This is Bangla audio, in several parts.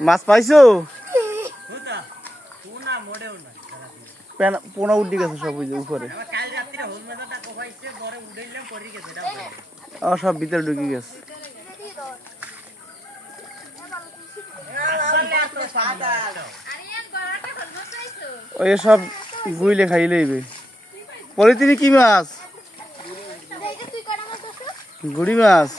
মাছ পাইছো? পোনা উঠে গেছে সব ওই যে উপরে। সব ভিতরে ঢুকে গেছে। ওই সব গুইলে খাই লইবে। পলিথিনে কি মাছ? গুড়ি মাছ।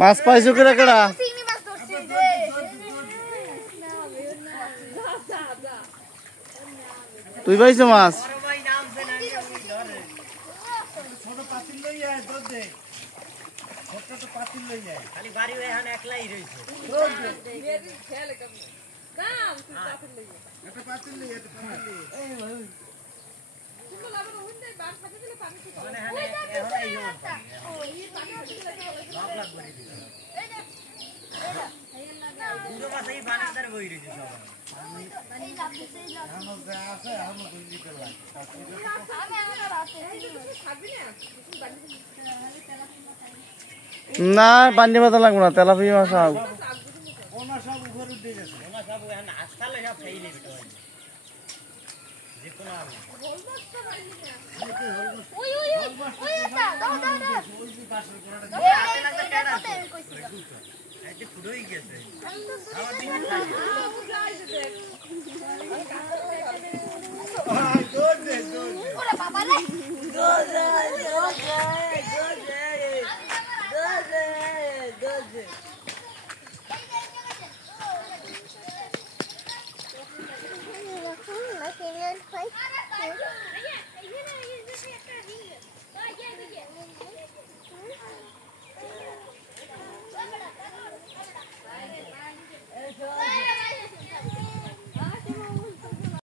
মাছ পাইছো কেডা কেডা? তুই পাইছো মাছ? না বান্ডি মাথা লাগবে না, তেলাপিয়া মাছ আও।